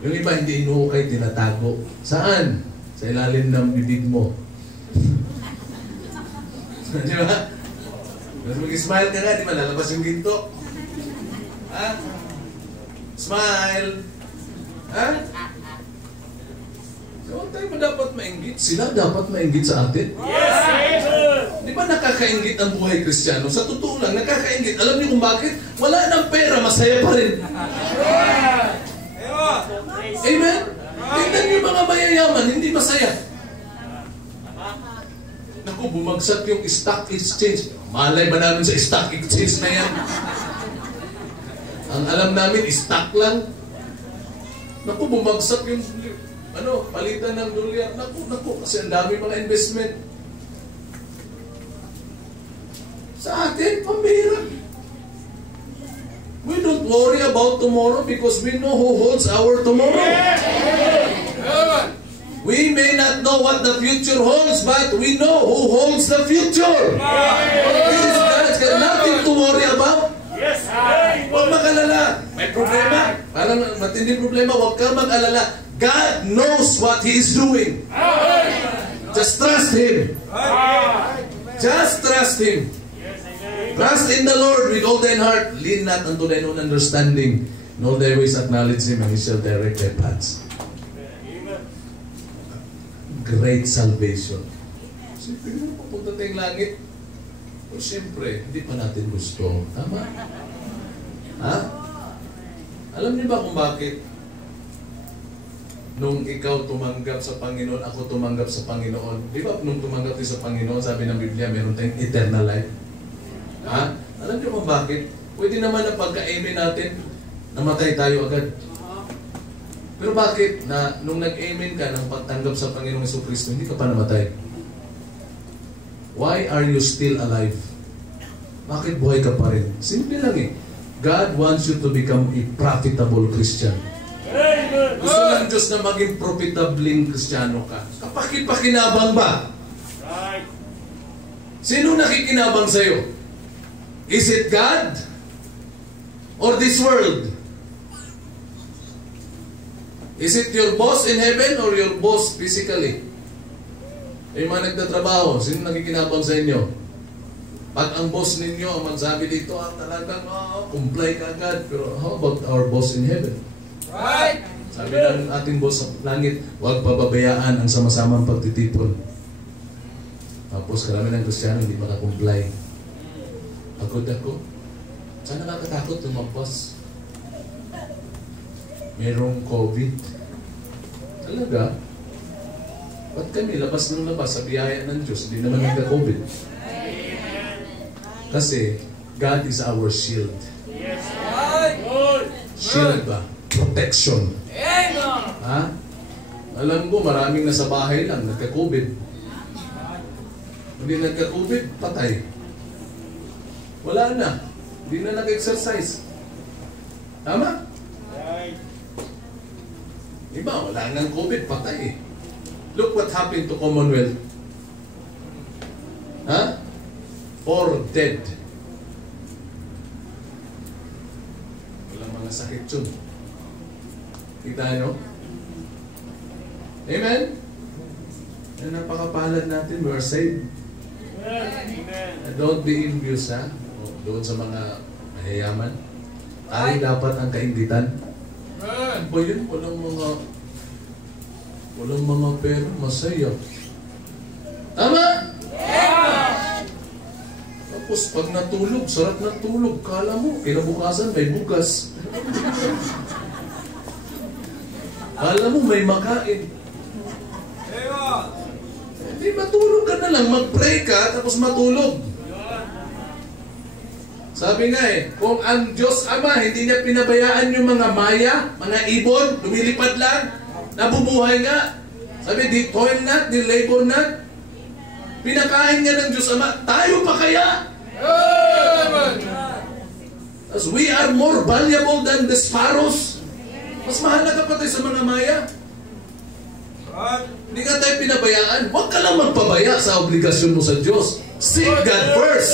Yung iba hindi hinuhukay, tinatago. Saan? Sa ilalim ng bibig mo. Di ba? Mag-smile ka nga, di ba? Lalabas yung ginto. Ha? Smile. Ha? Huwag tayo mo dapat mainggit. Sila dapat mainggit sa atin. Yes! Di ba nakakainggit ang buhay Kristiyano? Sa totoo lang, nakakainggit. Alam niyo kung bakit? Wala nang pera, masaya pa rin. Amen? Tingnan niyo mga mayayaman, hindi masaya. Naku, bumagsak yung stock exchange. Malay ba namin sa stock exchange na yan? Ang alam namin, stock lang. Naku, bumagsak yung palitan ng dolyar. Naku, kasi ang dami mga investment. Sa atin, pambira. We don't worry about tomorrow because we know who holds our tomorrow. We may not know what the future holds, but we know who holds the future. This is God's got nothing to worry about. Huwag mag-alala. May problema? Parang matinding problema, huwag kang mag-alala. God knows what He is doing. Just trust Him. Just trust Him. Trust in the Lord with all thine heart. Lean not unto thine own understanding. In all thy ways acknowledge Him, and He shall direct thy paths. Great salvation. Siyempre, pupunta tayong langit. O siyempre, hindi pa natin gusto. Tama? Ha? Alam niyo ba kung bakit? Nung ikaw tumanggap sa Panginoon, ako tumanggap sa Panginoon. Di ba nung tumanggap tayo sa Panginoon, sabi ng Biblia, meron tayong eternal life. Ha? Alam niyo kung bakit? Pwede naman na pagka-amen natin, namatay tayo agad. Pero bakit na nung nag-amen ka ng pagtanggap sa Panginoong Jesucristo, hindi ka pa namatay? Why are you still alive? Bakit buhay ka pa rin? Simple lang eh. God wants you to become a profitable Christian. Gusto ng Diyos na maging profitabling Kristiyano ka. Kapakipakinabang ba? Sino nakikinabang sa'yo? Is it God? Or this world? Is it your boss in heaven or your boss physically? Yung mga nagtatrabaho, sino nakikinabang sa inyo? Pag ang boss ninyo ang magsabi dito, talagang comply ka agad. Pero how about our boss in heaven? Right! Sabi ng ating boss sa langit, huwag pababayaan ang sama-samang pagtitipon. Tapos karami ng Kristiyano hindi makakomply. Pagod ako. Saan nakakatakot lumampas? Merong COVID. Talaga? Ba't kami labas ng labas sa biyaya ng Diyos? Hindi naman nagka-COVID. Kasi God is our shield. Shield ba? Protection. Ha? Alam ko, maraming nasa bahay lang, nagka-COVID. Hindi nagka-COVID, patay. Wala na. Hindi na nag-exercise. Tama? Iba, wala nang COVID, patay eh. Look what happened to Commonwealth. Ha? Or dead. Walang mga sakit yun. Kita nyo? Amen? Yan napakapalad natin, we are saved. Don't be envious, ha? Doon sa mga mayayaman. Tayo dapat ang kainditan. Ano ba yun? Walang mga pera, masaya. Tama? Tapos pag natulog, sarap ng tulog. Kala mo, kinabukasan may bugas. Kala mo may makain. Hindi, matulog ka na lang. Mag-pray ka, tapos matulog. Sabi nga kung ang Diyos Ama hindi niya pinabayaan yung mga maya, mga ibon, lumilipad lang, nabubuhay nga. Sabi, di toil not, di labor not. Pinakain niya ng Diyos Ama, tayo pa kaya? As we are more valuable than the sparrows. Mas mahalaga pa tayo sa mga maya. Hindi ka tayo pinabayaan. Huwag ka lang magpabaya sa obligasyon mo sa Diyos. Seek God first.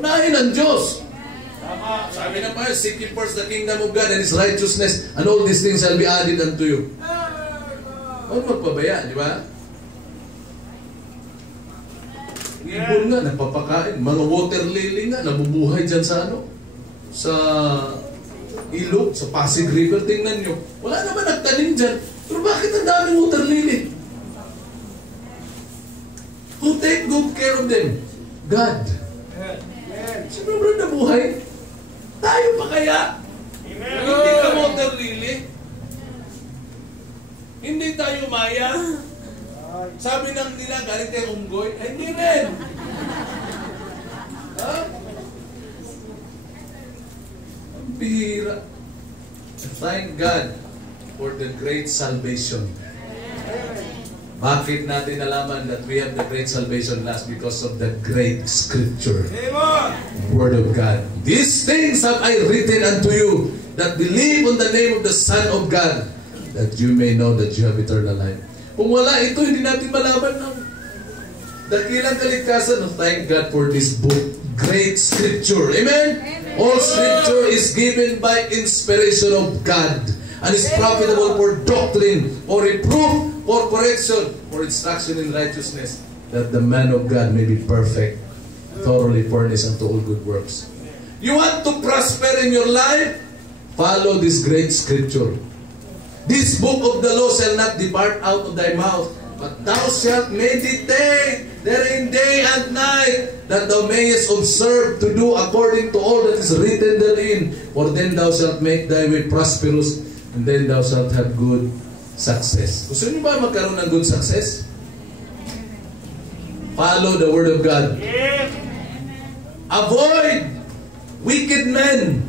Unahin ang Diyos. Sabi na pa, seek ye first the kingdom of God and His righteousness, and all these things shall be added unto you. Huwag magpabaya, di ba? Ibon nga, nagpapakain. Mga water lily nga, nabubuhay dyan sa sa ilog, sa Pasig River. Tingnan nyo. Wala naman nagtanim dyan. Pero bakit ang daming water lily? Who take good care of them? God. Siyempre bro, nabuhay. Tayo pa kaya? Hindi ka water lily. Hindi tayo maya. Sabi ng nila, galing tayo unggoy. Ay, hindi rin. Ha? Ang bihira. Thank God for the great salvation. Bakit natin nalaman that we have the great salvation last? Because of the great scripture. Word of God. These things have I written unto you that believe on the name of the Son of God, that you may know that you have eternal life. Kung wala ito, hindi natin malaman ng dakilang kaligtasan. Thank God for this book. Great scripture. Amen? All scripture is given by inspiration of God and is profitable for doctrine, for reproof, for correction, for instruction in righteousness, that the man of God may be perfect, thoroughly furnished unto all good works. You want to prosper in your life? Follow this great scripture. This book of the law shall not depart out of thy mouth, but thou shalt meditate therein day and night, that thou mayest observe to do according to all that is written therein. For then thou shalt make thy way prosperous, and then thou shalt have good success. Gusto niyo ba magkaroon ng good success? Follow the word of God. Avoid wicked men.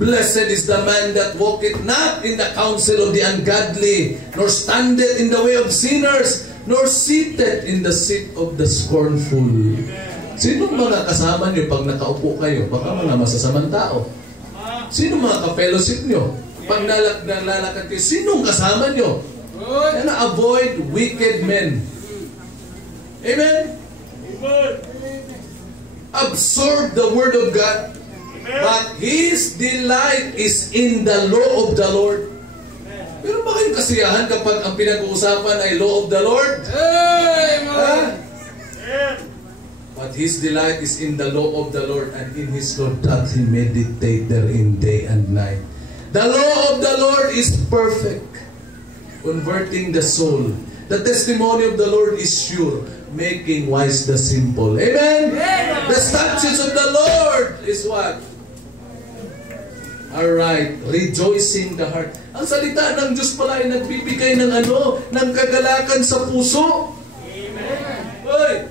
Blessed is the man that walketh not in the counsel of the ungodly, nor standeth in the way of sinners, nor sitteth in the seat of the scornful. Sino mga kasama nyo pag nakaupo kayo? Baka mga masasamang tao. Sino mga ka-fellowship nyo? Pag nalalakad kayo, sinong kasama nyo? And avoid wicked men. Amen? Absorb the word of God. But His delight is in the law of the Lord. Pero ba kayong kasiyahan kapag ang pinag-uusapan ay law of the Lord? But His delight is in the law of the Lord, and in His law doth He meditate therein day and night. The law of the Lord is perfect, converting the soul. The testimony of the Lord is sure, making wise the simple. Amen? The statutes of the Lord is what? Alright, rejoicing the heart. Ang salita ng Diyos pala ay nagbibigay ng ng kagalakan sa puso. Amen. Hoy,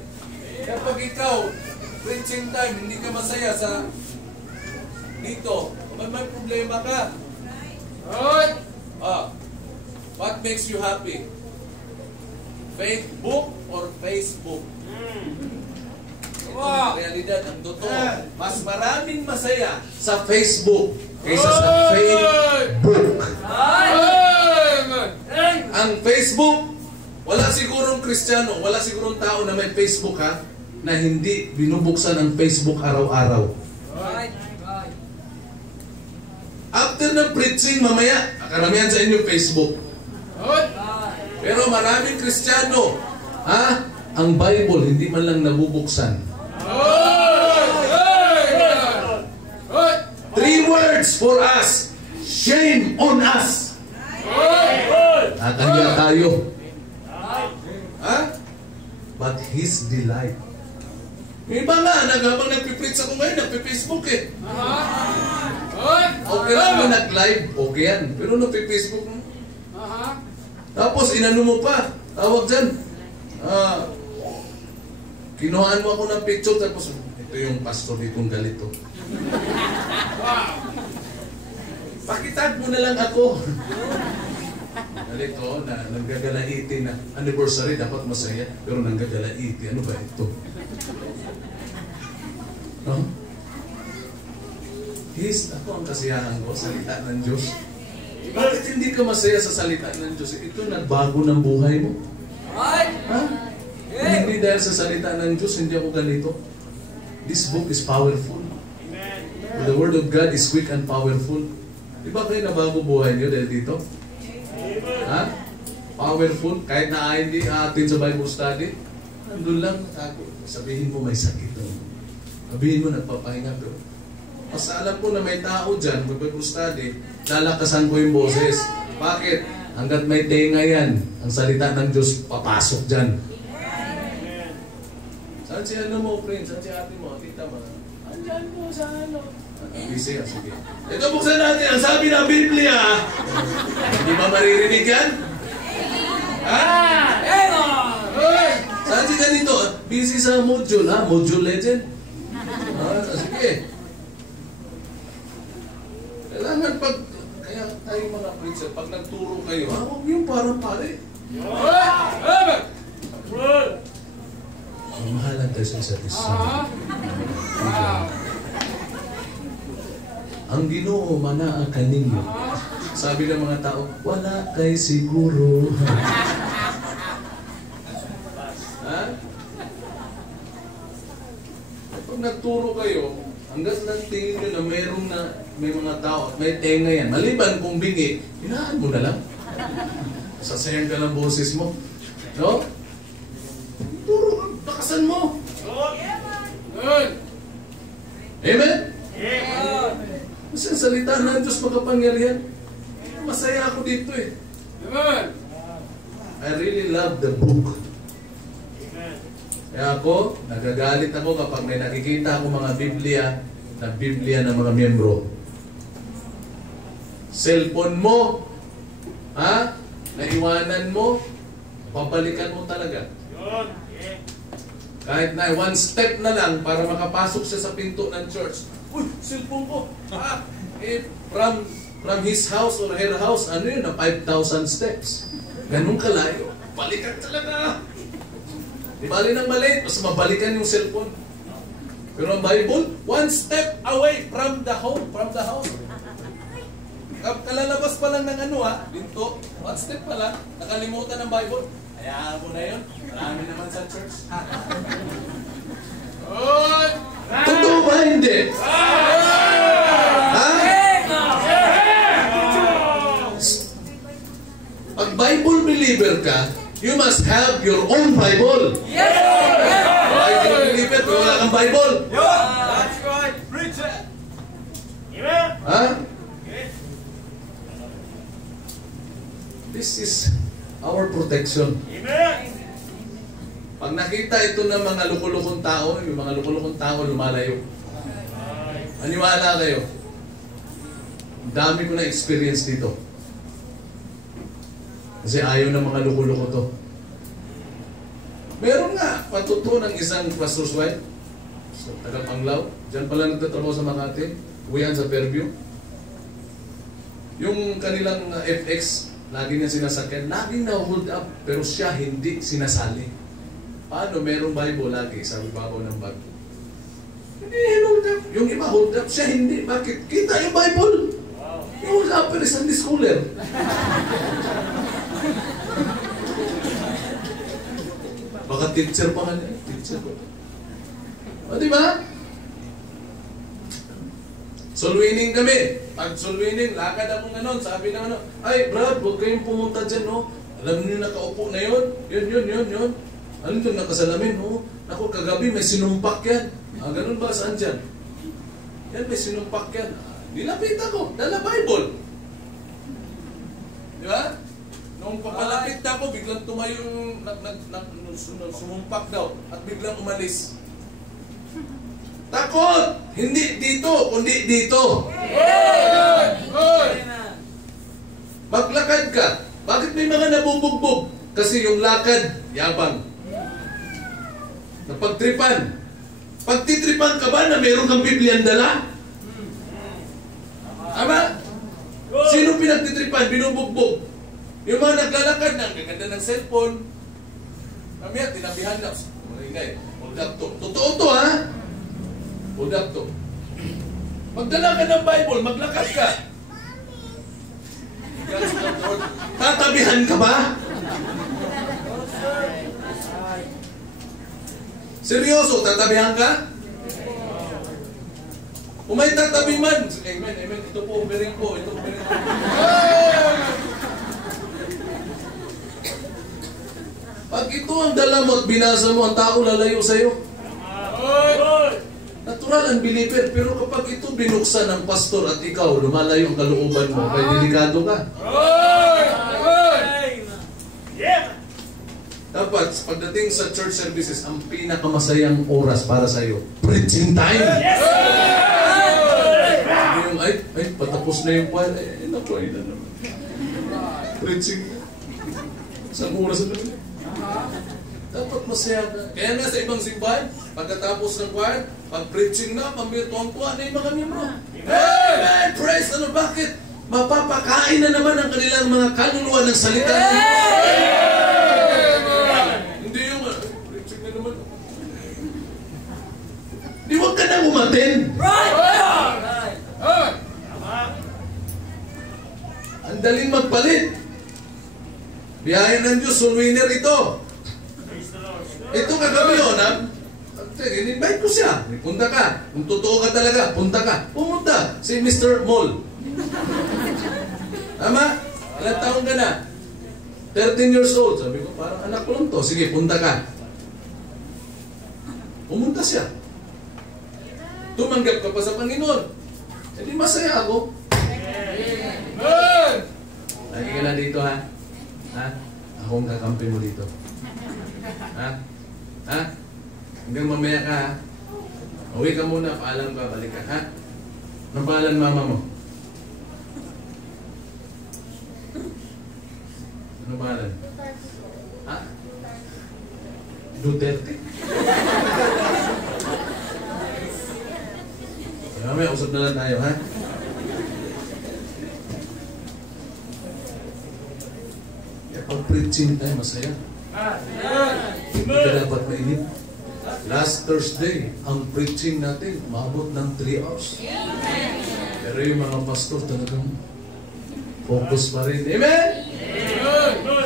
kapag ikaw, preaching time, hindi ka masaya sa dito, may problema ka. Alright? What makes you happy? Facebook or Facebook? Ang realidad, ang totoo, mas maraming masaya sa Facebook kaysa sa Facebook. Ang Facebook, wala sigurong Kristiyano, wala sigurong tao na may Facebook na hindi binubuksan ang Facebook araw-araw. After ng preaching, mamaya, karamihan sa inyo Facebook. Pero maraming Kristiyano, ang Bible hindi man lang nabubuksan. 3 words for us. Shame on us. Nakakaya tayo. But His delight. Yung iba nga, habang nagpipreach ako ngayon, nagpi-Facebook eh. Okay lang mo nag-live, okay yan. Pero nagpi-Facebook mo. Tapos inano mo pa, tawag dyan. Kinuhaan mo ako ng picture, tapos ito yung pastor ditong galito. Pakitag mo na lang ako. Galito na nanggagalaiti na anniversary, dapat masaya, pero nanggagalaiti. Ano ba ito? Ako ang kasiyahan ko, salita ng Diyos. Bakit hindi ka masaya sa salita ng Diyos? Ito nagbago ng buhay mo. Hindi dahil sa salita ng Diyos, hindi ako ganito. This book is powerful. The Word of God is quick and powerful. Di ba kayo nabago buhay niyo dahil dito? Powerful. Kahit na hindi atin sa Bible study, nandun lang ako. Sabihin mo may sakit. Sabihin mo nagpapahinga. Pero basta alam ko na may tao dyan, mag-Bible study, lalakasan ko yung boses. Bakit? Hanggat may tenga yan, ang salita ng Diyos papasok dyan. Saan si ano mo, friend? Saan si ate mo? Tita mo? Andyan po sa ano? Busy ka, sige. Ito buksan natin, ang sabi ng Biblia. Hindi ba maririnig yan? Saan si ganito? Busy sa module, Module Legend? Sige. Kailangan kaya tayo mga preacher, pag nagturo kayo, huwag yung parang pare. Mahalan tayo sa isa't isa. Ang Ginoo manaa kaninyo. Sabi ng mga tao, wala kay siguro. Pag nagturo kayo, hanggang tingin nyo na may mga tao at may tenga yan. Maliban kung bingi, hinaan mo na lang. Sasayan ka ng boses mo. No? Turo, bakasan mo. Amen? Kasi ang salita ng Diyos makapangyarihan. Masaya ako dito eh. I really love the book. Kaya ako, nagagalit ako kapag may nakikita ako mga Biblia ng mga miyembro. Cellphone mo, naiwanan mo, pabalikan mo talaga. Kahit na 1 step na lang para makapasok siya sa pinto ng church. Uy, cellphone ko! From his house or her house, ano yun, na 5,000 steps. Ganun kalayo. Balikan talaga! Di bali ng mali, mas mabalikan yung cellphone. Pero ang Bible, 1 step away from the home, from the house. Kalalabas pa lang ng pinto, 1 step pa lang, nakalimutan ng Bible. Hayaan mo na yun, marami naman sa church. Totoo ba hindi? Pag Bible believer ka, you must have your own Bible. Yes! Bible believer, kung wala kang Bible. That's right. Preach it. Amen. This is our protection. Amen. Pag nakita ito ng mga lukulukong tao, yung mga lukulukong tao lumalayo. Maniwala kayo. Dami ko na experience dito. Kasi ayaw ng mga lukuluko to. Meron nga, patuto ng isang pastor's wife sa taga-Panglao. Diyan pala nagtatrabaho sa Makati. Uwihan sa Fairview. Yung kanilang FX, lagi niya sinasakyan. Laging na-hold up, pero siya hindi sinasali. Paano? Merong Bible lagi sa babaw ng bag. Hindi hold up. Yung iba hold up, siya hindi. Bakit? Kita yung Bible. Yung hold up, pero Sunday schooler. Baka teacher pa nga niya. Teacher pa. O, diba? Soul winning kami. Pag-sulwining, lakad akong ganon. Sabi na ano, ay Brad, huwag kayong pumunta dyan, no? Alam niyo nakaupo na yun? Yun. Ano ito nakasalamin, no? Ako, kagabi may sinumpak yan. Ganun ba? Saan dyan? Yan, may sinumpak yan. Nilapit ako, dala Bible. Di ba? Nung papalapit na ako, biglang tumayo yung sumumpak daw at biglang umalis. Takot! Hindi dito, kundi dito. Maglakad ka. Bakit may mga nabubugbog? Kasi yung lakad, yabang. Napagtripan. Pagtitripan ka ba na meron kang Bibliang dala? Ama? Sino pinagtitripan? Binubugbog. Yung mga naglalakad na, ang gaganda ng cellphone, mamaya, tinabihan na. Maringay. Hold up to. Totoo to, ha? Hold up to. Magdala ka ng Bible, maglakad ka. Tatabihan ka ba? Seryoso, tatabihan ka? Kung may tatabi man, amen, amen, ito po, offering po, ito po, offering po. Pag ito ang dala mo at binasa mo, ang tao lalayo sa'yo. Natural ang believer, pero kapag ito binuksan ng pastor at ikaw, lumalayo ang kalooban mo, kaya delikado ka. Dapat, pagdating sa church services, ang pinakamasayang oras para sa'yo, preaching time. Hindi yung, ay, patapos na yung kwan. Naku, ay na naman. Preaching. Isang oras na naman. Dapat masaya ka. Kaya nga sa ibang simbahan, pagkatapos ng kwan, pag-preaching na, pambirtuang-tuwa na yung mga miyembro. Amen! Praise the Lord! Bakit? Mapapakain na naman ang kanilang mga kaluluwa ng salita ng Diyos. Hindi yung, preaching na naman. Di wag ka na umatin. Ang daling magpalit. Biyahe ng Diyos, soul winner ito. Ito kagabi yun, ha? In-invite ko siya. Punta ka. Kung totoo ka talaga, punta ka. Pumunta. Si Mr. Mall. Tama? Ilang taon ka na? 13 years old. Sabi ko, parang anak ko lang to. Sige, punta ka. Pumunta siya. Tumanggap ka pa sa Panginoon. Hindi masaya ako. Lagi ka na dito, ha? Ha? Ako ang kakampi mo dito. Ha? Ha? Hanggang mamaya ka, ha? Uwi ka muna, paalam ka, balik ka, ha? Anong paalam mama mo? Anong paalam? Ha? Duterte? Mamaya, usap na lang tayo, ha? Pag preaching tayo, masaya. Hindi ka dapat mainip. Last Thursday, ang preaching natin, umabot ng 3 hours. Pero yung mga pastor talagang focus pa rin. Amen?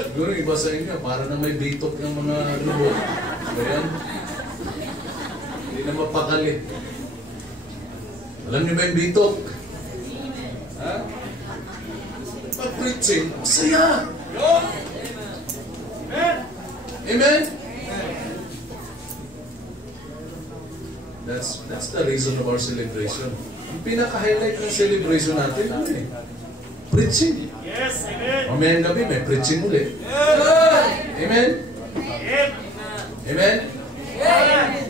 Siguro iba sa inyo, para na may bitok ng mga lubog. Ayan. Hindi na mapakali. Alam niyo ba yung bitok? Ha? Pag preaching, masaya. Amen? That's the reason of our celebration. Ang pinaka-highlight ng celebration natin, ano eh? Preaching. Yes, amen. Mamayang gabi, may preaching ulit. Amen? Amen?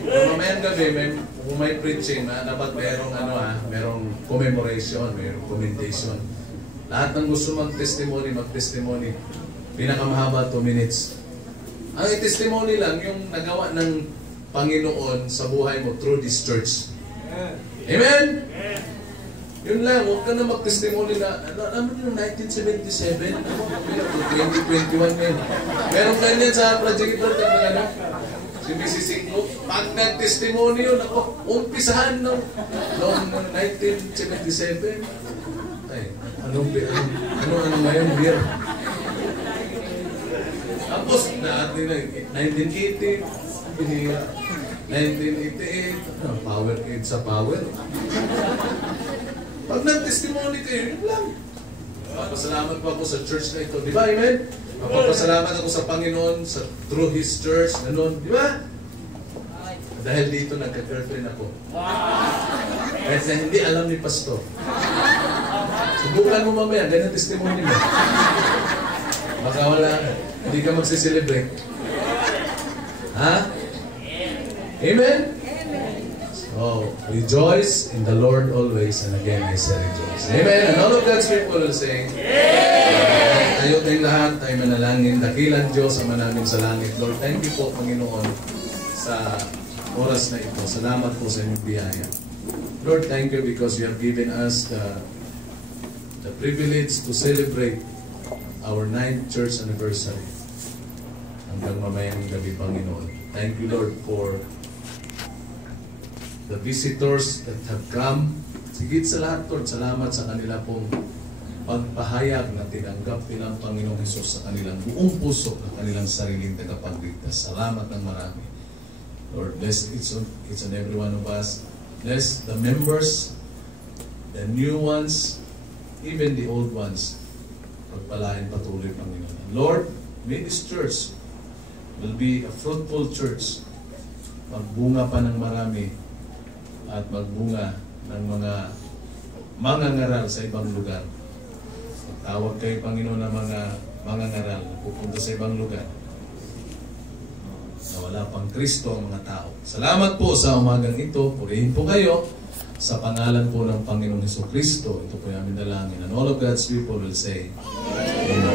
Mamayang gabi, kung may preaching, dapat merong commemoration, merong commendation. Lahat ng gusto mag-testimony. Pinakamahaba 2 minutes. Ang testimony lang, yung nagawa ng Panginoon sa buhay mo through this church. Amen? Yun lang, huwag ka na mag-testimony na, alam mo yung 1977, 2021 ngayon. Meron ganyan sa Project Ito, si Mrs. Singlo, pag nag-testimony yun, ako, umpisahan noong 1977. Ay, ano ngayon, beer? Tapos, natin na, 1980, 1988, Power Kids sa Power. Pag nag-testimony kayo, yun lang. Papasalamat po ako sa church na ito. Di ba? Amen? Papasalamat ako sa Panginoon, through His church, ganun. Di ba? Dahil dito nagka-girlfriend ako. Kahit na hindi alam ni Pastor. Subukan mo mamaya, ganyan testimony mo. Baka wala, hindi ka magsiselebrate. Ha? Amen? So, rejoice in the Lord always, and again I say rejoice. Amen? And all of God's people will say, tayo tayong lahat, tayo manalangin. Dakilang Diyos, Ama namin sa langit. Lord, thank you po, Panginoon, sa oras na ito. Salamat po sa inyong biyaya. Lord, thank you because you have given us the privilege to celebrate our 9th church anniversary. Hanggang mamayang gabi, Panginoon. Thank you, Lord, for the visitors that have come. Sigit sa lahat, Lord, salamat sa kanila pong pagpahayag na tinanggap nilang Panginoong Hesus sa kanilang buong puso na kanilang sariling tagapagligtas. Salamat ng marami. Lord, bless each and every one of us. Bless the members, the new ones, even the old ones. Pagpalain patuloy, Panginoon. And Lord, may this church will be a fruitful church. Magbunga pa ng marami at magbunga ng mga mangangaral sa ibang lugar. Tawag kayo, Panginoon, ng mga mangangaral na pupunta sa ibang lugar na wala pang Kristo ang mga tao. Salamat po sa umagang ito. Purihin po kayo sa pangalan po ng Panginoong Hesus Kristo. Ito po yung aming dalangin. And all of God's people will say, Amen.